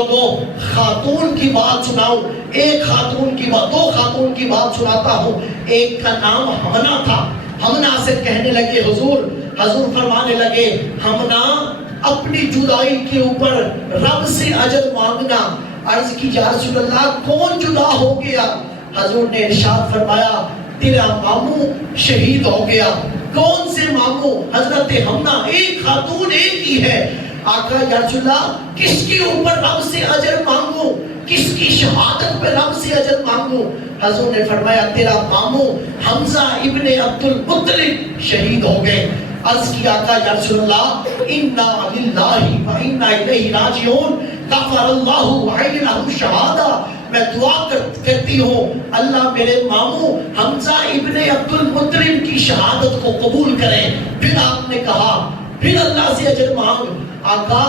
خاتون کی بات سناؤ، ایک خاتون کی بات، دو خاتون کی بات سناتا ہوں۔ ایک کا نام حمنا تھا۔ حمنا سے کہنے لگے حضور فرمانے لگے حمنا اپنی جدائی کے اوپر رب سے اجر مانگنا۔ عرض کی یا رسول اللہ کون جدا ہو گیا؟ حضور نے ارشاد فرمایا تیرا ماموں شہید ہو گیا۔ کون سے ماموں؟ حضرت حمنا، ایک خاتون ایک ہی ہے۔ آقا یا رسول اللہ کس کے اوپر رب سے اجر مانگوں، کس کی شہادت پہ رب سے اجر مانگوں؟ حضور نے فرمایا تیرا ماموں حمزہ ابن عبد المطلب شہید ہو گئے۔ عرض کی آقا یا رسول اللہ انا للہ و انا الیہ راجعون، غفر اللہ عینہ شہادہ۔ میں دعا کرتی ہوں اللہ میرے ماموں حمزہ ابن عبد المطلب کی شہادت کو قبول کرے۔ پھر آپ نے کہا پھر اللہ سے اجر مانگ۔ آقا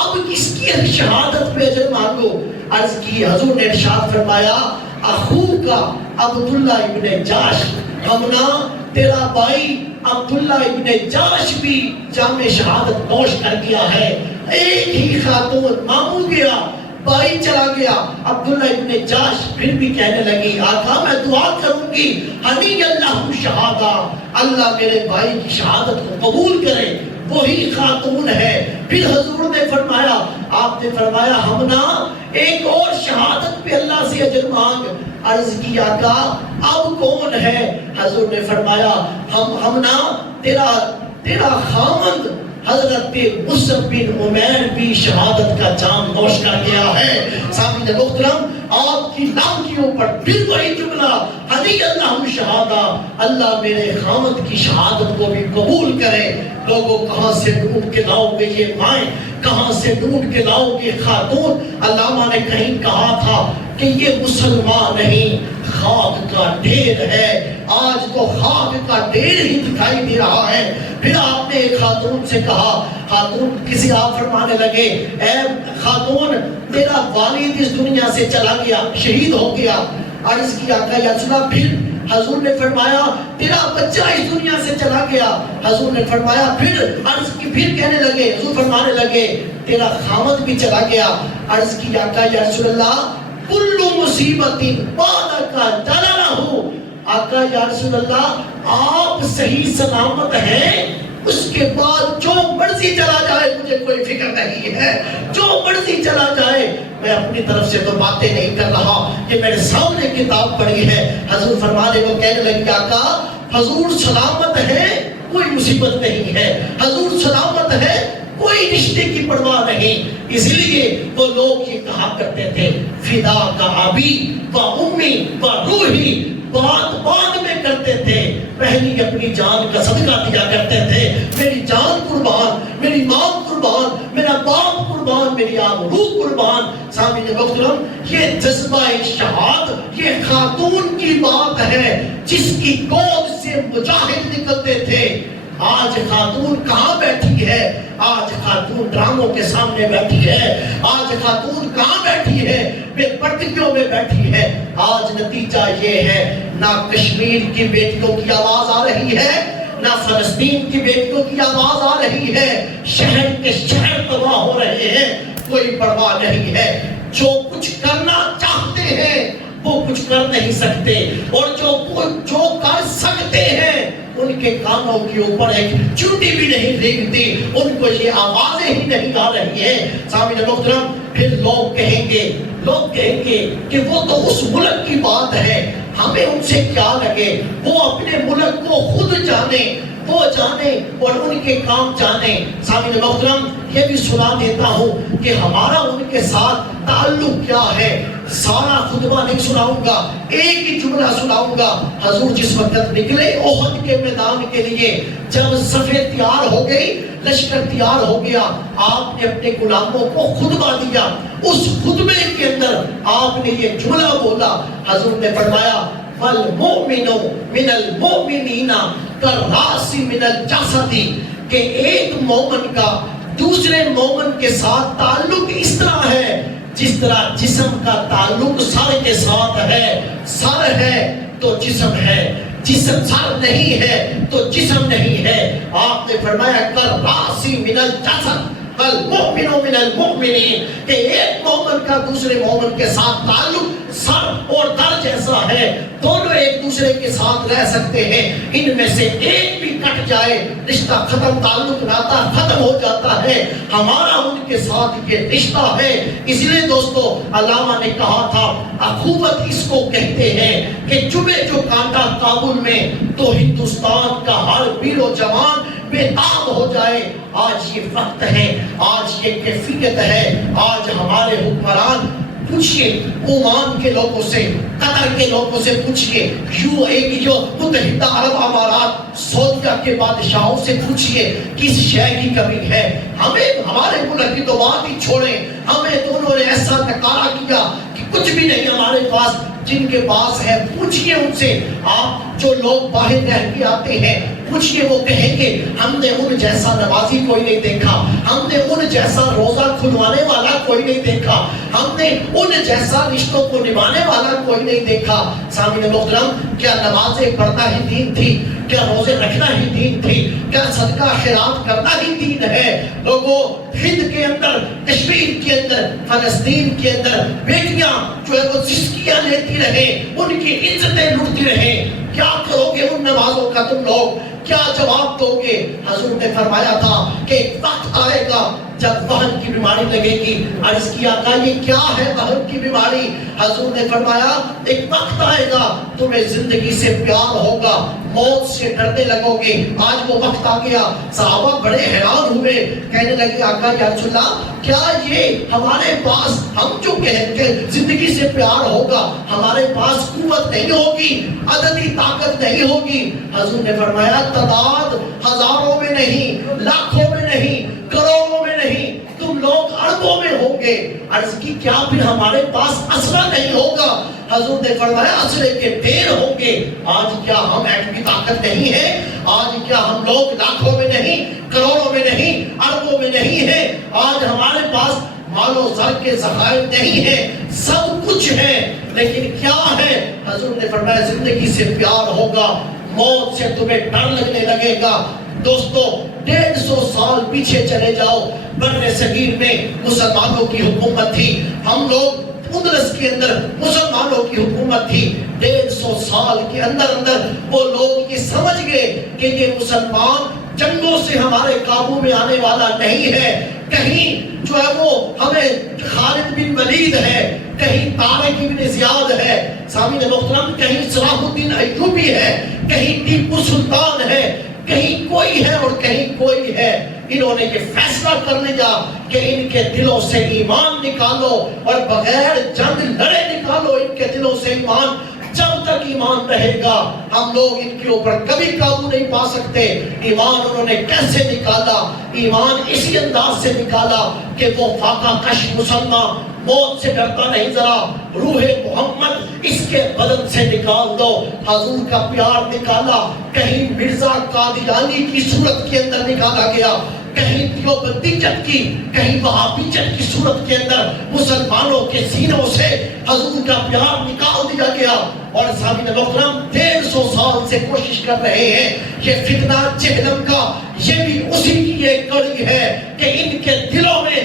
اب کس کی شہادت پہ اجر مانگو؟ عرض کی حضور نے ارشاد فرمایا اخو کا عبداللہ ابن جاش، حمنا تیرا بھائی عبداللہ ابن جاش بھی جام شہادت نوش کر گیا ہے۔ ایک ہی خاتون، ماموں گیا، بھائی چلا گیا، عبداللہ ابن جاش۔ پھر بھی کہنے لگی آقا میں دعا کروں گی ہنی اللہ شہادہ، اللہ میرے بھائی کی شہادت کو قبول کرے۔ وہی خاتون ہے۔ پھر حضور نے فرمایا، آپ نے فرمایا حمنا ایک اور شہادت پہ اللہ سے اجر مانگ۔ عرض کی آقا اب کون ہے؟ حضور نے فرمایا حمنا تیرا خامند حضرت مصعب بن عمیر بھی شہادت کا جام نوش کر گیا ہے۔ سامعین محترم آپ کی نامکیوں پر پھر وہی جملہ ہنی اللہ شہادہ، اللہ میرے خامد کی شہادت کو بھی قبول کرے۔ لوگوں کہاں سے ڈھونڈ کے لاؤ گے یہ مائیں، کہاں سے ڈھونڈ کے لاؤ گے خاتون؟ علامہ نے کہیں کہا تھا کہ یہ مسلمان نہیں خاک کا ڈھیر ہے۔ آج تو خاک کا ڈھیر ہی دکھائی دے رہا ہے۔ پھر آپ نے ایک خاتون سے کہا، خاتون کسی آپ فرمانے لگے اے خاتون تیرا والد اس دنیا سے چلا گیا، شہید ہو گیا۔ عرض کی آقا یا رسول اللہ پھر؟ حضور نے فرمایا تیرا بچہ اس دنیا سے چلا گیا۔ حضور نے فرمایا پھر؟ عرض کی پھر کہنے لگے، حضور فرمانے لگے تیرا خامد بھی چلا گیا۔ عرض کی آقا یا رسول اللہ کل مصیبت بعدک جللہ، آقا یا رسول اللہ آپ صحیح سلامت ہیں، اس کے بعد جو مرضی چلا جائے مجھے کوئی فکر نہیں ہے، جو مرضی چلا جائے۔ میں اپنی طرف سے تو باتیں نہیں کر رہا، یہ میرے سامنے کتاب پڑھی ہے۔ حضور فرمانے کو کہنے لگے آقا حضور سلامت ہے، کوئی مصیبت نہیں ہے، حضور سلامت ہے، کوئی رشتے کی پرواہ نہیں۔ اس لیے وہ لوگ یہ کہا کرتے تھے فدا کا ابی و امی و روحی، بات میں کرتے تھے، پہلی اپنی جان کا صدقہ دیا کرتے تھے۔ میری جان قربان، میری ماں قربان، میرا باپ قربان، میری آبرو قربان۔ سامعین محترم یہ جذبہ شہادت یہ خاتون کی بات ہے جس کی گود سے مجاہد نکلتے تھے۔ آج خاتون کہاں بیٹھی ہے؟ آج خاتون ڈراموں کے سامنے بیٹھی ہے، آج خاتون کہاں بیٹھی ہے؟ بے پردگیوں میں بیٹھی ہے۔ آج نتیجہ یہ ہے نہ کشمیر کی بیٹیوں کی آواز آ رہی ہے، نہ فلسطین کی بیٹیوں کی آواز آ رہی ہے۔ شہر کے شہر تباہ ہو رہے ہیں، کوئی پرواہ نہیں ہے۔ جو کچھ کرنا چاہتے ہیں وہ کچھ کر نہیں سکتے، اور جو کر سکتے ہیں ان کے کانوں کے اوپر ایک چونٹی بھی نہیں ریگتی، ان کو یہ آوازیں ہی نہیں آ رہی ہیں۔ سامعین محترم پھر لوگ کہیں گے کہ وہ تو اس ملک کی بات ہے، ہمیں ان سے کیا لگے، وہ اپنے ملک کو خود جانے، وہ جانے اور ان کے کام جانے۔ سامعین محترم یہ بھی سنا دیتا ہوں کہ ہمارا ان کے ساتھ تعلق کیا ہے۔ سارا خطبہ نہیں سناؤں گا، ایک ہی جملہ سناؤں گا۔ حضور جس وقت نکلے احد کے میدان کے لیے، جب صفیں تیار ہو گئی، لشکر تیار ہو گیا، آپ نے اپنے غلاموں کو خطبہ دیا۔ اس خطبے کے اندر آپ نے یہ جملہ بولا، حضور نے فرمایا وَالْمُؤْمِنُ مِنَ الْمُؤْمِنِينَ كَالرَّأْسِ مِنَ الْجَسَدِ، کہ ایک مومن کا دوسرے مومن کے ساتھ تعلق اس طرح ہے جس طرح جسم کا تعلق سر کے ساتھ ہے۔ سر ہے تو جسم ہے، جسم سر نہیں ہے تو جسم نہیں ہے۔ آپ نے فرمایا کر راسی من الجسد، والمؤمن من المؤمنین کہ ایک مومن کا دوسرے مومن کے ساتھ تعلق سر اور در جیسا ہے، دونوں ایک دوسرے کے ساتھ رہ سکتے ہیں، ان میں سے ایک بھی کٹ جائے رشتہ ختم، تعلق ناتا ختم ہو جاتا ہے۔ ہمارا ان کے ساتھ یہ رشتہ ہے۔ اس لیے دوستو علامہ نے کہا تھا اخوت اس کو کہتے ہیں کہ چبھے جو کانٹا کابل میں تو ہندوستان کا ہر پیر و جوان بے تاب ہو جائے۔ آج یہ وقت ہے، آج یہ کیفیت ہے۔ آج ہمارے حکمران پوچھئے عمان کے لوگوں سے، قطر کے لوگوں سے پوچھئے، یو اے کی جو متحدہ عرب امارات سعودیہ کے بادشاہوں سے پوچھئے کس شے کی کمی ہے۔ ہمیں ہمارے ملک کی تو بات ہی چھوڑیں، ہمیں تو انہوں نے ایسا نکارا کیا کہ کچھ بھی نہیں ہمارے پاس۔ جن کے پاس ہے پوچھئے ان سے، آپ جو لوگ باہر رہ کے آتے ہیں پوچھئے، وہ کہیں گے ہم نے ان جیسا نمازی کوئی نہیں دیکھا، ہم نے ان جیسا روزہ کھلوانے والا کوئی نہیں دیکھا، ہم نے ان جیسا رشتوں کو نبھانے والا کوئی نہیں دیکھا۔ سامعین محترم، کیا نمازیں پڑھنا ہی دین تھی؟ کیا روزے رکھنا ہی دین تھی؟ کیا صدقہ خیرات کرنا ہی دین ہے؟ لوگوں، ہند کے اندر، کشمیر کے اندر، فلسطین کے اندر بیٹیاں جو ہے وہ زچگیاں لیتی رہیں، ان کی عزتیں لٹتی رہیں، کیا کرو گے ان نمازوں کا تم لوگ؟ کیا جواب دو گے؟ حضور نے فرمایا تھا کہ ایک وقت آئے گا جب وہن کی بیماری لگے گی۔ عرض کیا آقا یہ کیا ہے وہن کی بیماری؟ حضور نے فرمایا ایک وقت آئے گا تمہیں زندگی سے پیار ہوگا، موت سے ڈرنے لگو گے۔ آج وہ وقت آ گیا۔ صحابہ بڑے حیران ہوئے، کہنے لگے آقا یا رسول اللہ کیا یہ ہمارے پاس، ہم جو کہیں کہ زندگی سے پیار ہوگا، ہمارے پاس قوت نہیں ہوگی، عددی طاقت نہیں ہوگی؟ حضور نے فرمایا تعداد ہزاروں میں نہیں، لاکھوں میں نہیں، کروڑوں میں نہیں، تم لوگ اربوں میں ہوں گے۔ عرض کی کیا پھر ہمارے پاس اسلحہ نہیں ہوگا؟ حضور نے فرمایا اسلحے کے ڈھیر ہوں گے۔ آج کیا ہم ایٹمی طاقت نہیں ہے؟ آج کیا ہم لوگ لاکھوں میں نہیں، کروڑوں میں نہیں، اربوں میں نہیں ہیں؟ آج ہمارے پاس مال و زر کے ذخائر نہیں ہیں، سب کچھ ہے، لیکن کیا ہے؟ حضور نے فرمایا زندگی سے پیار ہوگا، موت سے تمہیں ڈر لگنے لگے گا۔ دوستو 150 سال پیچھے چلے جاؤ، بر صغیر میں مسلمانوں کی حکومت تھی، ہم لوگ اندلس کے اندر مسلمانوں کی حکومت تھی۔ 150 سال کے اندر وہ لوگ یہ سمجھ گئے کہ یہ مسلمان جنگوں سے ہمارے قابو میں آنے والا نہیں ہے، کہیں جو ہے وہ ہمیں خالد بن ولید ہے، کہیں طارق بن زیاد ہے، سامعین محترم کہیں صلاح الدین ایوبی ہے، کہیں ٹیپو سلطان ہے، کہیں کوئی ہے اور کہیں کوئی ہے۔ انہوں نے یہ فیصلہ کر لیا کہ ان کے دلوں سے ایمان نکالو اور بغیر جنگ لڑے نکالو ان کے دلوں سے ایمان۔ جب تک ایمان رہے گا ہم لوگ ان کے اوپر کبھی قابو نہیں پا سکتے۔ ایمان انہوں نے کیسے نکالا؟ ایمان اسی انداز سے نکالا کہ وہ فاقہ کش مسلمان موت سے ڈرتا نہیں، ذرا روح محمد اس کے بدن سے نکال دو۔ حضور کا پیار نکالا، کہیں مرزا قادیانی کی صورت کے اندر نکالا گیا، کہیں دیوبندیت کی، کہیں وہابیت کی صورت کے اندر مسلمانوں کے سینوں سے حضور کا پیار نکال دیا گیا۔ اور سامعین محترم 150 سال سے کوشش کر رہے ہیں، یہ فتنہ جہنم کا یہ بھی اسی کی ایک کڑی ہے کہ ان کے دلوں میں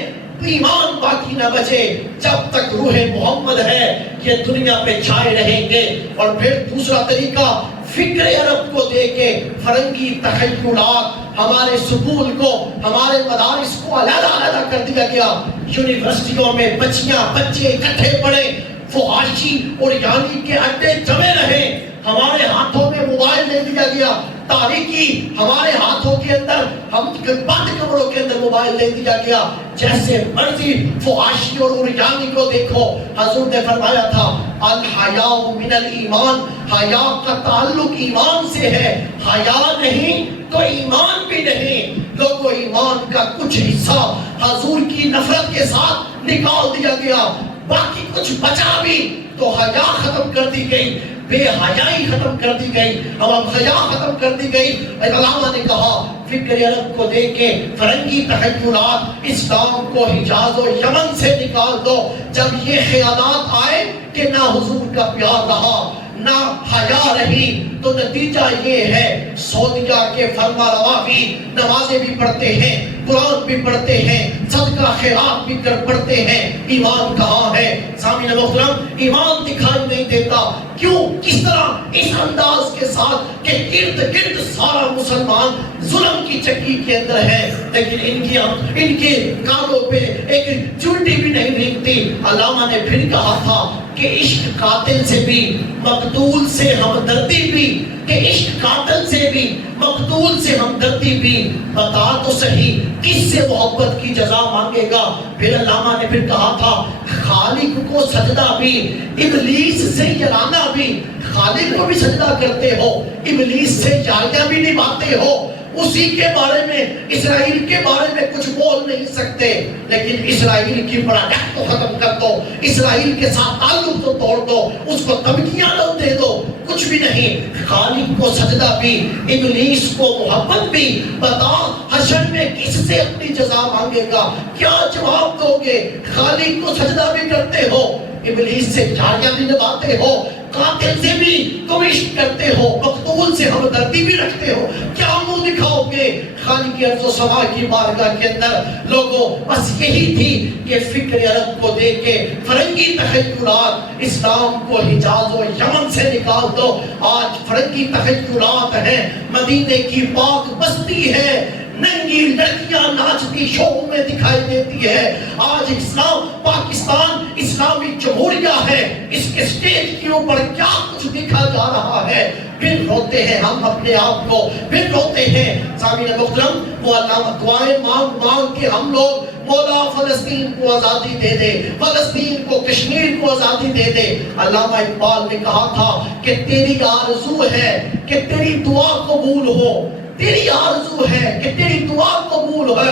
ایمان باقی نہ بچے۔ جب تک روح محمد ہے یہ دنیا پہ چھائے رہیں گے۔ اور پھر دوسرا طریقہ فکر عرب کو دے کے فرنگی تخیلات، ہمارے سکول کو، ہمارے مدارس کو علیحدہ علیحدہ کر دیا گیا۔ یونیورسٹیوں میں بچیاں بچے اکٹھے پڑھے، فحاشی اور یعنی کے اڈے جمے رہے، ہمارے ہاتھوں میں موبائل دے دیا گیا، تاریکی ہمارے ہاتھوں کے اندر، ہم بند کمروں کے اندر موبائل دے دیا گیا، جیسے مرضی فحاشی اور عریانی کو دیکھو۔ حضور نے فرمایا تھا الحیاء من الایمان، حیا کا تعلق ایمان سے ہے، حیا نہیں تو ایمان بھی نہیں۔ لوگوں ایمان کا کچھ حصہ حضور کی نفرت کے ساتھ نکال دیا گیا، باقی کچھ بچا بھی تو حیا ختم کر دی گئی، بے حیائی ختم کر دی گئی، اور حیا ختم کر دی گئی۔ علامہ نے کہا فکر عرب کو دے کے فرنگی تخیلات، اسلام کو حجاز و یمن سے نکال دو۔ جب یہ خیالات آئے کہ نہ حضور کا پیار رہا، نہ حیا رہی، تو نتیجہ یہ ہے سعودیہ کے فرما روا بھی نمازیں بھی پڑھتے ہیں، قرآن بھی پڑھتے ہیں، صدقہ خیرات بھی پڑھتے ہیں، ایمان کہاں ہے؟ سامعین محترم، ایمان دکھائی نہیں دیتا۔ کیوں؟ کس طرح؟ اس انداز کے ساتھ کہ ارد گرد سارا مسلمان ظلم کی چکی کے اندر ہے، لیکن ان کے کانوں پہ ایک چونٹی بھی نہیں رینگتی۔ علامہ نے پھر کہا تھا کہ عشق قاتل سے بھی مقتول سے ہمدردی بھی، کہ عشق قاتل سے بھی مقتول سے ہمدردی بھی، بتا تو صحیح کس سے محبت کی جزا مانگے گا؟ پھر علامہ نے پھر کہا تھا خالق کو سجدہ بھی ابلیس سے یرانا بھی، خالق کو بھی سجدہ کرتے ہو، ابلیس سے یاریاں بھی نبھاتے ہو، اسی کے بارے میں اسرائیل کے بارے میں کچھ بول نہیں سکتے، لیکن اسرائیل کی پروجیکٹ تو ختم کر دو، اسرائیل کے ساتھ تعلق تو توڑ دو، اس کو دھمکیاں نہ دے دو، کچھ بھی نہیں۔ خالق کو سجدہ بھی، ابلیس کو محبت بھی، بتا حشر میں کس سے اپنی جزا مانگے گا؟ کیا جواب دو گے؟ خالق کو سجدہ بھی کرتے ہو، ابلیس سے جاریاں بھی نبھاتے ہو، قاتل سے بھی تم عشق کرتے ہو، مقتول سے ہمدردی بھی رکھتے ہو، کیا منہ دکھاؤ گے؟ خالق ارض و سما کی بارگاہ کے اندر لوگوں بس یہی تھی کہ فکر عرب کو دے کے فرنگی تخیلات اسلام کو حجاز و یمن سے نکال دو۔ آج فرنگی تخیلات ہیں، مدینے کی پاک بستی ہے، ننگی لڑکیاں ناچتی شوق میں دکھائی دیتی ہے۔ آج اسلام پاکستان اسلامی جمہوریہ ہے، اس کے سٹیج کے اوپر کیا کچھ دکھا جا رہا ہے، پھر روتے ہیں ہم اپنے آپ کو، پھر روتے ہیں۔ سامعین محترم، وہ علامہ دعائیں مانگ مانگ کے ہم لوگ مولا فلسطین کو آزادی دے دے، فلسطین کو کشمیر کو آزادی دے دے۔ علامہ اقبال نے کہا تھا کہ تیری آرزو ہے کہ تیری دعا قبول ہو، تیری آرزو ہے کہ تیری دعا قبول ہو،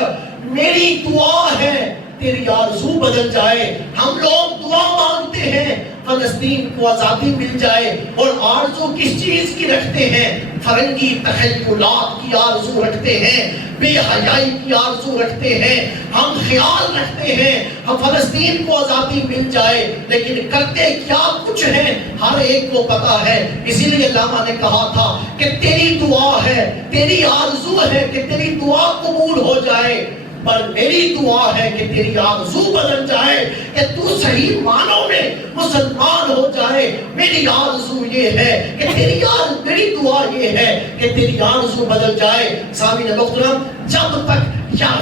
میری دعا ہے تیری آرزو بدل جائے۔ ہم لوگ دعا مانگتے ہیں فلسطین کو آزادی مل جائے، اور آرزو کس چیز کی رکھتے ہیں؟ فرنگی تخیلات کی آرزو رکھتے ہیں، بے حیائی کی آرزو رکھتے ہیں، ہم خیال رکھتے ہیں ہم فلسطین کو آزادی مل جائے، لیکن کرتے کیا کچھ ہیں ہر ایک کو پتا ہے۔ اسی لیے علامہ نے کہا تھا کہ تیری دعا ہے، تیری آرزو ہے کہ تیری دعا قبول ہو جائے، پر میری دعا ہے کہ تیری آرزو بدل جائے، کہ تو صحیح معنوں میں مسلمان ہو جائے۔ میری آرزو یہ ہے کہ میری دعا یہ ہے کہ تیری آرزو بدل جائے۔ سامعین محترم، جب تک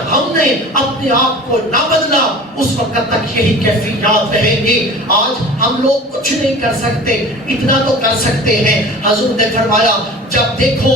ہم نے اپنے آپ کو نہ بدلا اس وقت تک یہی کیفیات رہیں گی۔ آج ہم لوگ کچھ نہیں کر سکتے، اتنا تو کر سکتے ہیں، حضور نے فرمایا جب دیکھو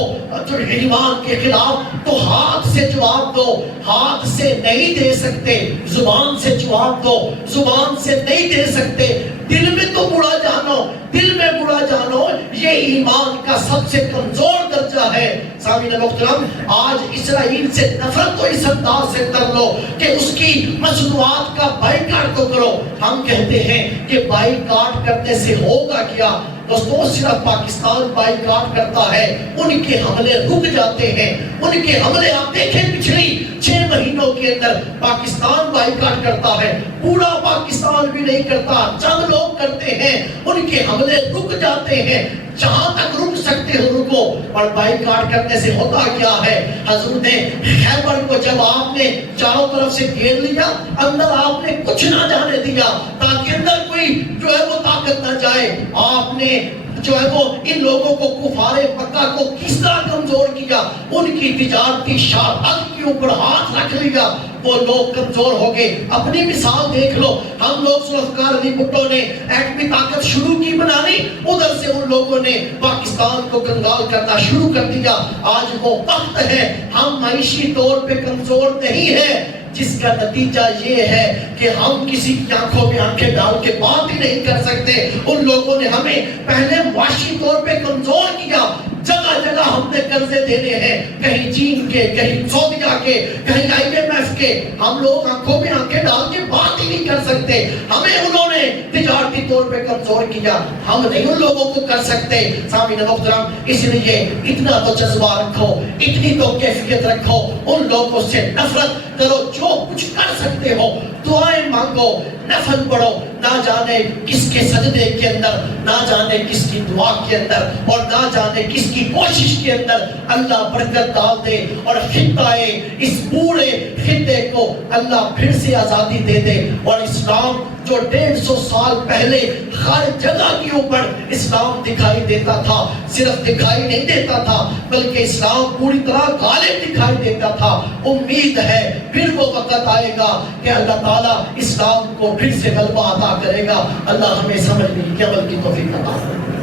ایمان کے خلاف تو ہاتھ سے جواب دو، ہاتھ سے نہیں دے سکتے، زبان سے جواب دو، زبان سے نہیں دے سکتے، دل میں تو برا جانو، دل میں برا جانو، یہ ایمان کا سب سے کمزور درجہ ہے۔ سامعین محترم، آج اسرائیل سے نفرت تو اس انداز سے کر لو کہ اس کی مصنوعات کا بائیکاٹ تو کرو۔ ہم کہتے ہیں کہ بائیکاٹ کرنے سے ہوگا کیا؟ دوستوں، صرف پاکستان بائیکاٹ کرتا ہے، ان کے حملے رک جاتے ہیں، ان کے حملے آپ دیکھیں پچھلی 6 مہینوں کے اندر پاکستان بائیکاٹ کرتا ہے، پورا پاکستان بھی نہیں کرتا، چند لوگ کرتے ہیں، ان کے حملے رک جاتے ہیں، جہاں تک رک سکتے ہو رکو۔ اور بائیکاٹ کرنے سے ہوتا کیا ہے؟ حضور نے خیبر کو جب آپ نے چاروں طرف سے گھیر لیا، اندر آپ نے کچھ نہ جانے دیا تاکہ اندر کوئی جو ہے وہ طاقت نہ جائے، آپ نے جو ہے وہ ان لوگوں کو کفار مکہ کو کس طرح کمزور کیا، ان کی تجارتی شراکت کے اوپر ہاتھ رکھ لیا، وہ لوگ کمزور ہو گئے۔ اپنی مثال دیکھ لو، ہم لوگ ذوالفقار علی بھٹو نے ایٹمی طاقت شروع کی بنانی، ادھر سے ان لوگوں نے پاکستان کو کنگال کرنا شروع کر دیا۔ آج وہ وقت ہے، ہم معاشی طور پہ کمزور نہیں ہیں، جس کا نتیجہ یہ ہے کہ ہم کسی کی آنکھوں میں آنکھیں ڈال کے بات ہی نہیں کر سکتے۔ ان لوگوں نے ہمیں پہلے معاشی طور پہ کمزور کیا، جب جگہ جگہ ہم نے قرضے دینے ہیں، کہیں چین کے، کہیں سعودیہ کے، کہیں IMF کے. ہم لوگ آنکھوں میں آنکھیں ڈال کے بات ہی نہیں کر سکتے. ہمیں انہوں نے تجارتی طور پہ کمزور کیا، ہم نہیں ان لوگوں کو کر سکتے. سامعین محترم، اس لیے اتنا تو جذبہ رکھو، اتنی تو کیفیت رکھو، ان لوگوں سے نفرت کرو. جو کچھ کر سکتے ہو دعائیں مانگو، نفل پڑھو. نہ جانے کس کے سجدے کے اندر، نہ جانے کس کی دعا کے اندر، اور نہ جانے کس کی کوشش کے اندر اللہ برکت ڈال دے، اور اس پورے خطے کو اللہ پھر سے آزادی دے دے. اور اسلام جو 150 سال پہلے ہر جگہ کے اوپر اسلام دکھائی دیتا تھا، صرف دکھائی نہیں دیتا تھا بلکہ اسلام پوری طرح غالب دکھائی دیتا تھا. امید ہے پھر وہ وقت آئے گا کہ اللہ تعالیٰ اسلام کو پھر سے غلبہ عطا کرے گا. اللہ ہمیں سمجھنے کی عمل کی توفیق عطا فرمائے.